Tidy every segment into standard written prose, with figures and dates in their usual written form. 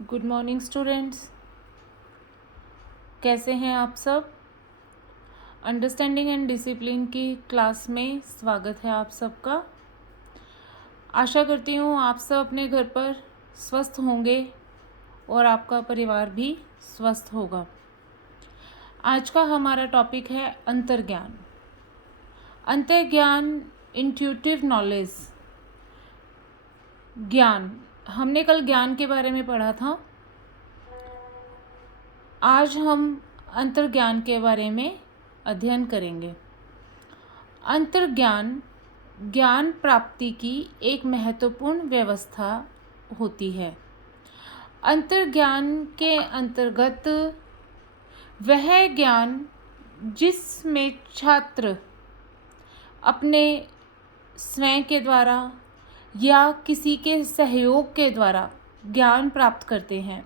Good morning students. कैसे हैं आप सब। अंडरस्टैंडिंग एंड डिसिप्लिन की क्लास में स्वागत है आप सबका। आशा करती हूँ आप सब अपने घर पर स्वस्थ होंगे और आपका परिवार भी स्वस्थ होगा। आज का हमारा टॉपिक है अंतर्ज्ञान। अंतर्ज्ञान, इंट्यूटिव नॉलेज। ज्ञान, हमने कल ज्ञान के बारे में पढ़ा था। आज हम अंतर्ज्ञान के बारे में अध्ययन करेंगे। अंतर्ज्ञान ज्ञान प्राप्ति की एक महत्वपूर्ण व्यवस्था होती है। अंतर्ज्ञान के अंतर्गत वह ज्ञान जिसमें छात्र अपने स्वयं के द्वारा या किसी के सहयोग के द्वारा ज्ञान प्राप्त करते हैं,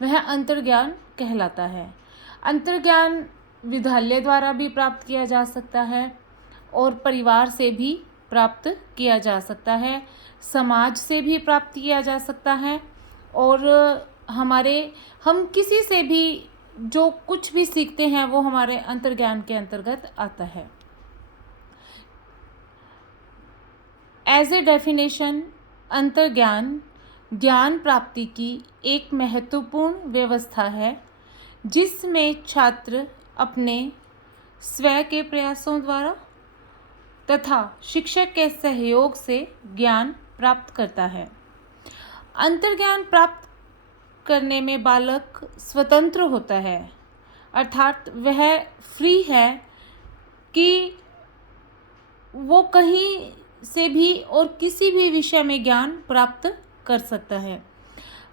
वह अंतर्ज्ञान कहलाता है। अंतर्ज्ञान विद्यालय द्वारा भी प्राप्त किया जा सकता है और परिवार से भी प्राप्त किया जा सकता है, समाज से भी प्राप्त किया जा सकता है और हम किसी से भी जो कुछ भी सीखते हैं वो हमारे अंतर्ज्ञान के अंतर्गत आता है। एज ए डेफिनेशन, अंतर्ज्ञान ज्ञान प्राप्ति की एक महत्वपूर्ण व्यवस्था है जिसमें छात्र अपने स्वयं के प्रयासों द्वारा तथा शिक्षक के सहयोग से ज्ञान प्राप्त करता है। अंतर्ज्ञान प्राप्त करने में बालक स्वतंत्र होता है, अर्थात वह फ्री है कि वो कहीं से भी और किसी भी विषय में ज्ञान प्राप्त कर सकता है।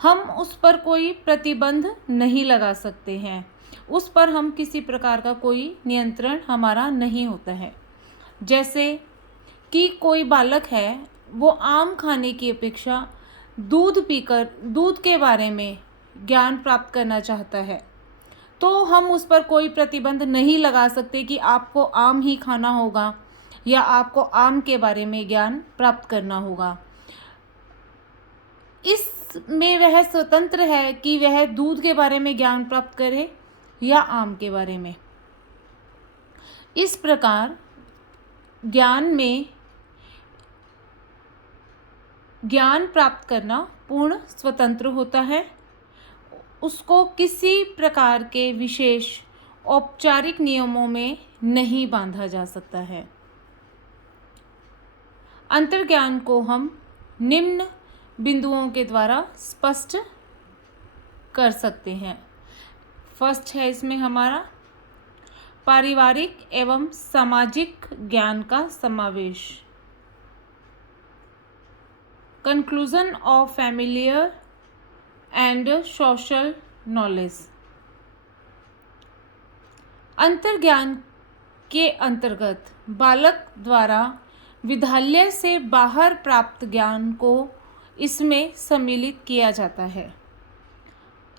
हम उस पर कोई प्रतिबंध नहीं लगा सकते हैं, उस पर हम किसी प्रकार का कोई नियंत्रण हमारा नहीं होता है। जैसे कि कोई बालक है, वो आम खाने की अपेक्षा दूध पीकर दूध के बारे में ज्ञान प्राप्त करना चाहता है, तो हम उस पर कोई प्रतिबंध नहीं लगा सकते कि आपको आम ही खाना होगा या आपको आम के बारे में ज्ञान प्राप्त करना होगा। इसमें वह स्वतंत्र है कि वह दूध के बारे में ज्ञान प्राप्त करे या आम के बारे में। इस प्रकार ज्ञान प्राप्त करना पूर्ण स्वतंत्र होता है। उसको किसी प्रकार के विशेष औपचारिक नियमों में नहीं बांधा जा सकता है। अंतर्ज्ञान को हम निम्न बिंदुओं के द्वारा स्पष्ट कर सकते हैं। फर्स्ट है इसमें हमारा पारिवारिक एवं सामाजिक ज्ञान का समावेश। Conclusion of familiar and social knowledge. अंतर्ज्ञान के अंतर्गत बालक द्वारा विद्यालय से बाहर प्राप्त ज्ञान को इसमें सम्मिलित किया जाता है।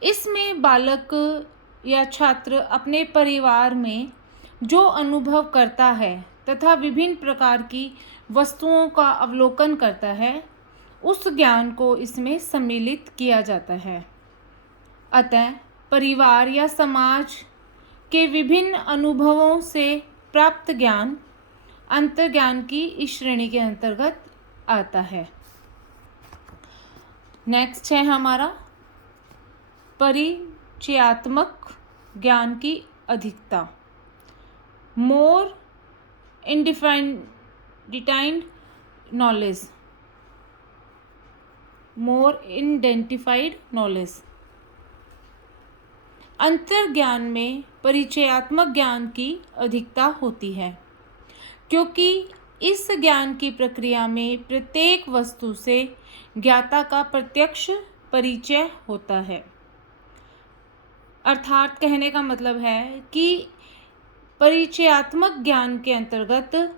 इसमें बालक या छात्र अपने परिवार में जो अनुभव करता है तथा विभिन्न प्रकार की वस्तुओं का अवलोकन करता है, उस ज्ञान को इसमें सम्मिलित किया जाता है। अतः परिवार या समाज के विभिन्न अनुभवों से प्राप्त ज्ञान अंतर्ज्ञान की इस श्रेणी के अंतर्गत आता है। नेक्स्ट है हमारा परिचयात्मक ज्ञान की अधिकता। मोर इनडिफाइंड नॉलेज, मोर आइडेंटिफाइड नॉलेज। अंतर्ज्ञान में परिचयात्मक ज्ञान की अधिकता होती है क्योंकि इस ज्ञान की प्रक्रिया में प्रत्येक वस्तु से ज्ञाता का प्रत्यक्ष परिचय होता है। अर्थात कहने का मतलब है कि परिचयात्मक ज्ञान के अंतर्गत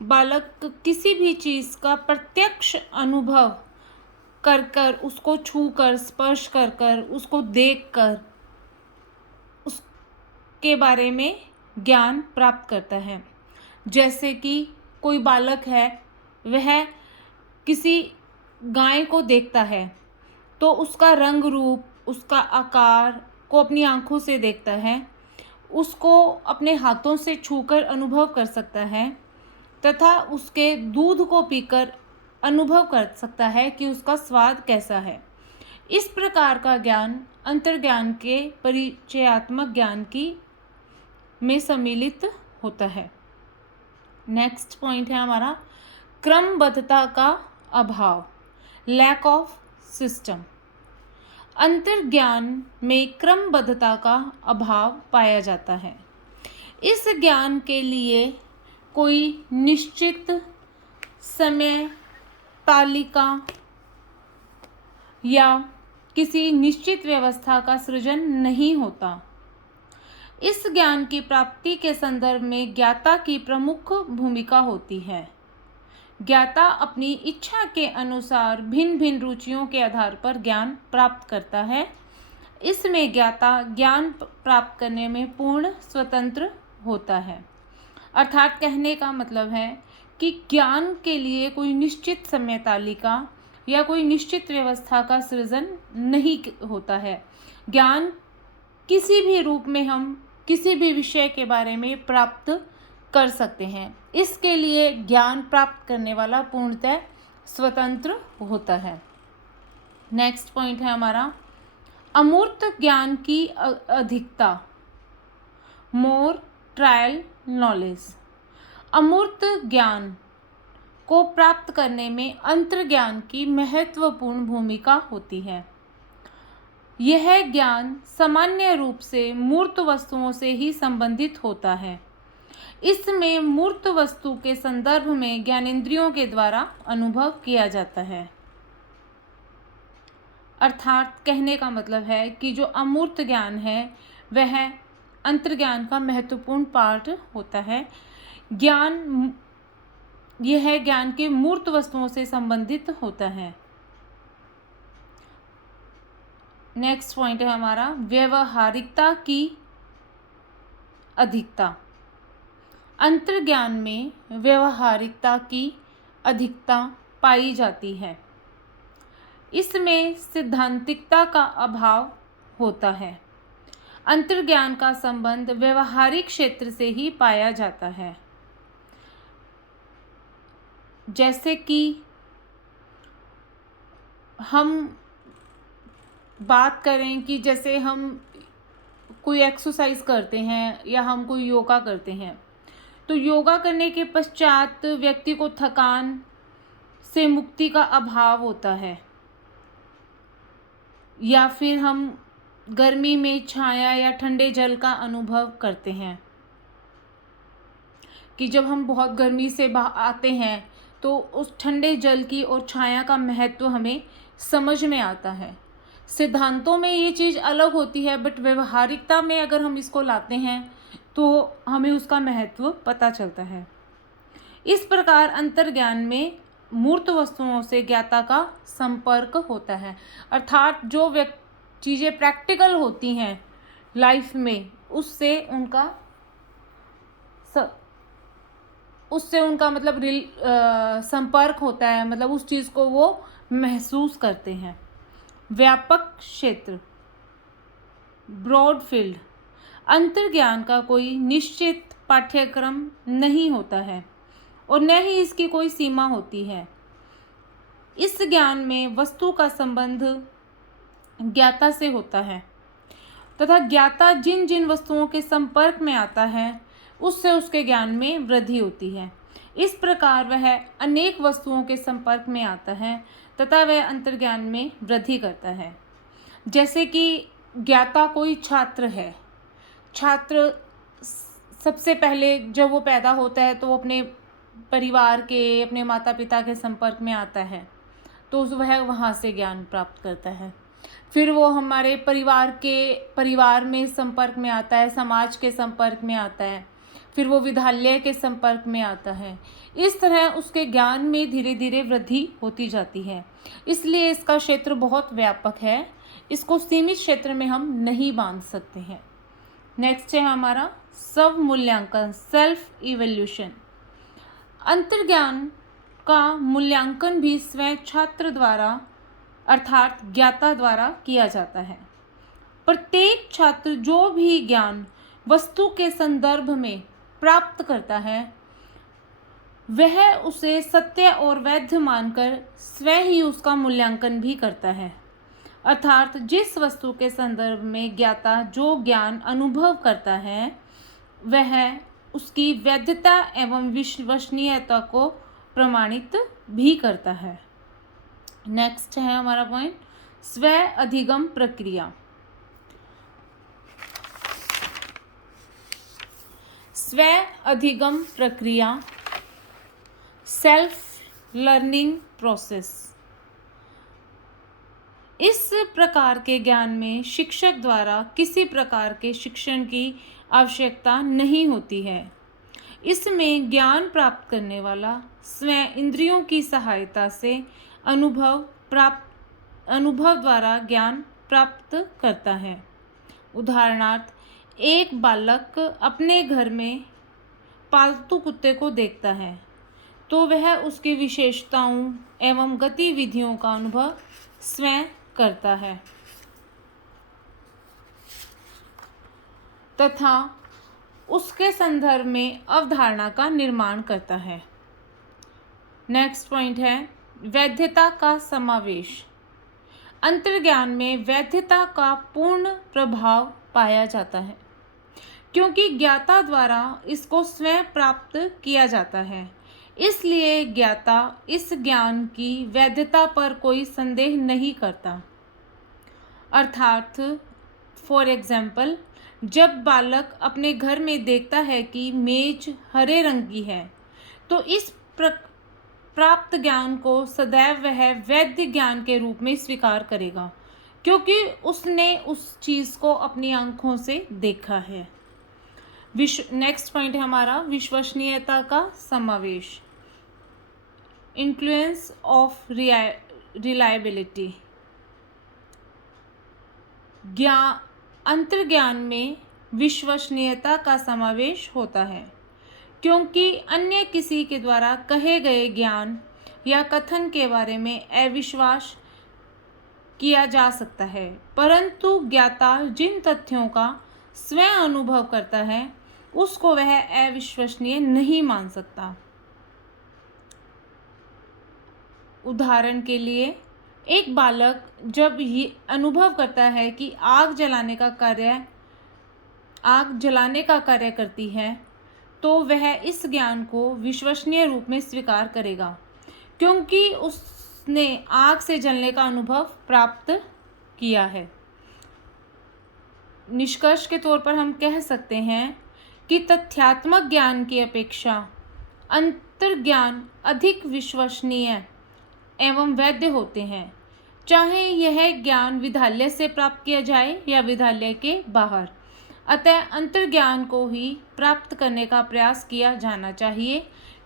बालक किसी भी चीज़ का प्रत्यक्ष अनुभव कर कर, उसको छू कर, स्पर्श कर कर, उसको देख कर उसके बारे में ज्ञान प्राप्त करता है। जैसे कि कोई बालक है, वह किसी गाय को देखता है तो उसका रंग रूप, उसका आकार को अपनी आँखों से देखता है, उसको अपने हाथों से छूकर अनुभव कर सकता है तथा उसके दूध को पीकर अनुभव कर सकता है कि उसका स्वाद कैसा है। इस प्रकार का ज्ञान अंतर्ज्ञान के परिचयात्मक ज्ञान की में सम्मिलित होता है। नेक्स्ट पॉइंट है हमारा क्रमबद्धता का अभाव, लैक ऑफ सिस्टम। अंतर्ज्ञान में क्रमबद्धता का अभाव पाया जाता है। इस ज्ञान के लिए कोई निश्चित समय तालिका या किसी निश्चित व्यवस्था का सृजन नहीं होता। इस ज्ञान की प्राप्ति के संदर्भ में ज्ञाता की प्रमुख भूमिका होती है। ज्ञाता अपनी इच्छा के अनुसार भिन्न भिन्न रुचियों के आधार पर ज्ञान प्राप्त करता है। इसमें ज्ञाता ज्ञान प्राप्त करने में पूर्ण स्वतंत्र होता है। अर्थात कहने का मतलब है कि ज्ञान के लिए कोई निश्चित समय तालिका या कोई निश्चित व्यवस्था का सृजन नहीं होता है। ज्ञान किसी भी रूप में हम किसी भी विषय के बारे में प्राप्त कर सकते हैं। इसके लिए ज्ञान प्राप्त करने वाला पूर्णतः स्वतंत्र होता है। नेक्स्ट पॉइंट है हमारा अमूर्त ज्ञान की अधिकता, मोर ट्रायल नॉलेज। अमूर्त ज्ञान को प्राप्त करने में अंतर्ज्ञान की महत्वपूर्ण भूमिका होती है। यह ज्ञान सामान्य रूप से मूर्त वस्तुओं से ही संबंधित होता है। इसमें मूर्त वस्तु के संदर्भ में ज्ञानेंद्रियों के द्वारा अनुभव किया जाता है। अर्थात कहने का मतलब है कि जो अमूर्त ज्ञान है वह अंतर्ज्ञान का महत्वपूर्ण पार्ट होता है। यह ज्ञान के मूर्त वस्तुओं से संबंधित होता है। नेक्स्ट पॉइंट है हमारा व्यवहारिकता की अधिकता। अंतर्ज्ञान में व्यवहारिकता की अधिकता पाई जाती है। इसमें सिद्धांतिकता का अभाव होता है। अंतर्ज्ञान का संबंध व्यवहारिक क्षेत्र से ही पाया जाता है। जैसे कि हम बात करें कि जैसे हम कोई एक्सरसाइज करते हैं या हम कोई योगा करते हैं, तो योगा करने के पश्चात व्यक्ति को थकान से मुक्ति का अभाव होता है। या फिर हम गर्मी में छाया या ठंडे जल का अनुभव करते हैं कि जब हम बहुत गर्मी से आते हैं तो उस ठंडे जल की और छाया का महत्व हमें समझ में आता है। सिद्धांतों में ये चीज़ अलग होती है, बट व्यवहारिकता में अगर हम इसको लाते हैं तो हमें उसका महत्व पता चलता है। इस प्रकार अंतर्ज्ञान में मूर्त वस्तुओं से ज्ञाता का संपर्क होता है। अर्थात जो चीज़ें प्रैक्टिकल होती हैं लाइफ में उससे उनका मतलब संपर्क होता है, मतलब उस चीज़ को वो महसूस करते हैं। व्यापक क्षेत्र, ब्रॉड फील्ड। अंतर्ज्ञान का कोई निश्चित पाठ्यक्रम नहीं होता है और न ही इसकी कोई सीमा होती है। इस ज्ञान में वस्तु का संबंध ज्ञाता से होता है तथा ज्ञाता जिन जिन वस्तुओं के संपर्क में आता है उससे उसके ज्ञान में वृद्धि होती है। इस प्रकार वह अनेक वस्तुओं के संपर्क में आता है तथा वह अंतर्ज्ञान में वृद्धि करता है। जैसे कि ज्ञाता कोई छात्र है। छात्र सबसे पहले जब वो पैदा होता है तो वो अपने परिवार के, अपने माता पिता के संपर्क में आता है, तो वह वहाँ से ज्ञान प्राप्त करता है। फिर वो हमारे परिवार में संपर्क में आता है, समाज के संपर्क में आता है, फिर वो विद्यालय के संपर्क में आता है। इस तरह उसके ज्ञान में धीरे धीरे वृद्धि होती जाती है। इसलिए इसका क्षेत्र बहुत व्यापक है, इसको सीमित क्षेत्र में हम नहीं बांध सकते हैं। नेक्स्ट है हमारा स्व मूल्यांकन, सेल्फ इवैल्यूएशन। अंतर्ज्ञान का मूल्यांकन भी स्वयं छात्र द्वारा अर्थात ज्ञाता द्वारा किया जाता है। प्रत्येक छात्र जो भी ज्ञान वस्तु के संदर्भ में प्राप्त करता है वह उसे सत्य और वैध मानकर स्वयं ही उसका मूल्यांकन भी करता है। अर्थात जिस वस्तु के संदर्भ में ज्ञाता जो ज्ञान अनुभव करता है वह उसकी वैधता एवं विश्वसनीयता को प्रमाणित भी करता है। नेक्स्ट है हमारा पॉइंट स्व अधिगम प्रक्रिया। स्व अधिगम प्रक्रिया सेल्फ लर्निंग प्रोसेस। इस प्रकार के ज्ञान में शिक्षक द्वारा किसी प्रकार के शिक्षण की आवश्यकता नहीं होती है। इसमें ज्ञान प्राप्त करने वाला स्वयं इंद्रियों की सहायता से अनुभव द्वारा ज्ञान प्राप्त करता है। उदाहरणार्थ, एक बालक अपने घर में पालतू कुत्ते को देखता है तो वह उसकी विशेषताओं एवं गतिविधियों का अनुभव स्वयं करता है तथा उसके संदर्भ में अवधारणा का निर्माण करता है। नेक्स्ट पॉइंट है वैधता का समावेश। अंतर्ज्ञान में वैधता का पूर्ण प्रभाव पाया जाता है क्योंकि ज्ञाता द्वारा इसको स्वयं प्राप्त किया जाता है। इसलिए ज्ञाता इस ज्ञान की वैधता पर कोई संदेह नहीं करता। अर्थात फॉर एग्जाम्पल, जब बालक अपने घर में देखता है कि मेज हरे रंग की है तो इस प्राप्त ज्ञान को सदैव वह वैध ज्ञान के रूप में स्वीकार करेगा क्योंकि उसने उस चीज़ को अपनी आंखों से देखा है। नेक्स्ट पॉइंट है हमारा विश्वसनीयता का समावेश। Influence of reliability. अंतर्ज्ञान में विश्वसनीयता का समावेश होता है क्योंकि अन्य किसी के द्वारा कहे गए ज्ञान या कथन के बारे में अविश्वास किया जा सकता है, परंतु ज्ञाता जिन तथ्यों का स्वयं अनुभव करता है उसको वह अविश्वसनीय नहीं मान सकता। उदाहरण के लिए, एक बालक जब ये अनुभव करता है कि आग जलाने का कार्य करती है तो वह इस ज्ञान को विश्वसनीय रूप में स्वीकार करेगा क्योंकि उसने आग से जलने का अनुभव प्राप्त किया है। निष्कर्ष के तौर पर हम कह सकते हैं कि तथ्यात्मक ज्ञान की अपेक्षा अंतर्ज्ञान अधिक विश्वसनीय एवं वैध होते हैं, चाहे यह ज्ञान विद्यालय से प्राप्त किया जाए या विद्यालय के बाहर। अतः अंतर्ज्ञान को ही प्राप्त करने का प्रयास किया जाना चाहिए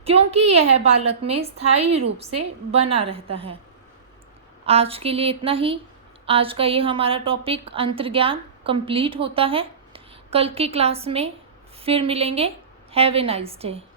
क्योंकि यह बालक में स्थायी रूप से बना रहता है। आज के लिए इतना ही। आज का ये हमारा टॉपिक अंतर्ज्ञान कंप्लीट होता है। कल की क्लास में फिर मिलेंगे। Have a nice day.